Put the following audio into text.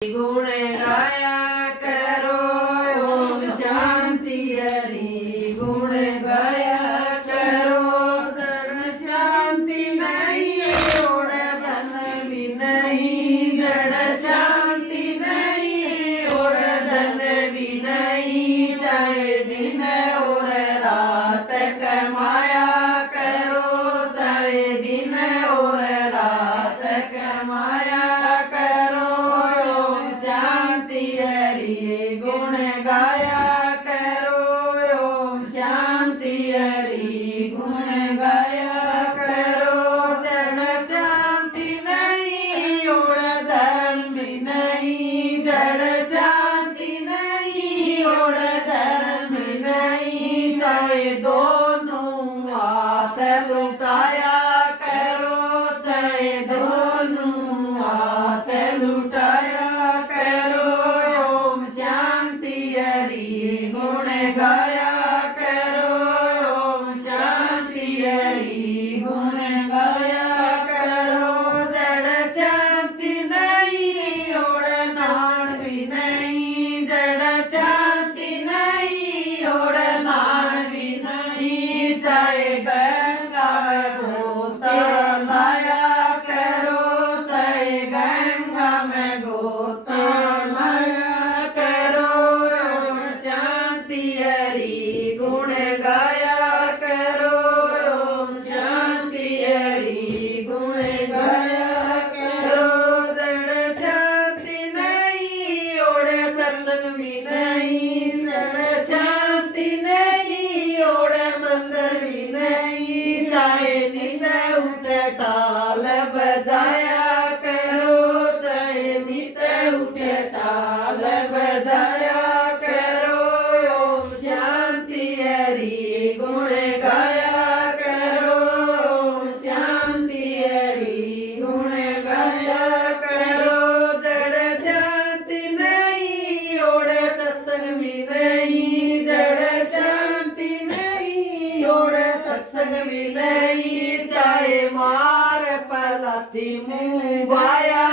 गुण गाया करो ओम शांति हरि गुण गाया करो धर्म शांति नहीं ओढ़ धन भी नहीं जड़ शांति नहीं ओढ़ धन भी नहीं चाहे दिन और रात कमाया करो चाहे दिन और रात कमाया गुण गाया करो ओम शांति हरि गुण गाया करो जड़ शांति नहीं ओढ़ धर्म भी नहीं जड़ शांति नहीं ओढ़ धर्म भी नहीं चाहे दोनों हाथ लुटाया करो चाहे दोनों हाथ लुटाया गुण गाया करो ओम शांति हरि गुण गाया करो जड़ शांति नहीं ओढ़ नाण भी नहीं जड़ शांति नहीं ओढ़ नाण भी नहीं चाहे गंगा गोता लाया करो चाहे गंगा में गोता गुण गाया करो ओम शांति हरि गुण गाया करो जड़ शांति नहीं ओढ़ सत्संग भी नहीं जड़ शांति नहीं ओढ़ मंदिर भी नहीं चाहे नींद उठ टाल बजाया करो चाहे नींद उठ टाल बजाया गुण गाया करो ओम शांति हरि गुण गाया करो जड़ शांति नहीं ओढ़ सत्संग भी नहीं जड़ शांति नहीं ओढ़ सत्संग भी नहीं चाहे मार पलाती मुँह बाया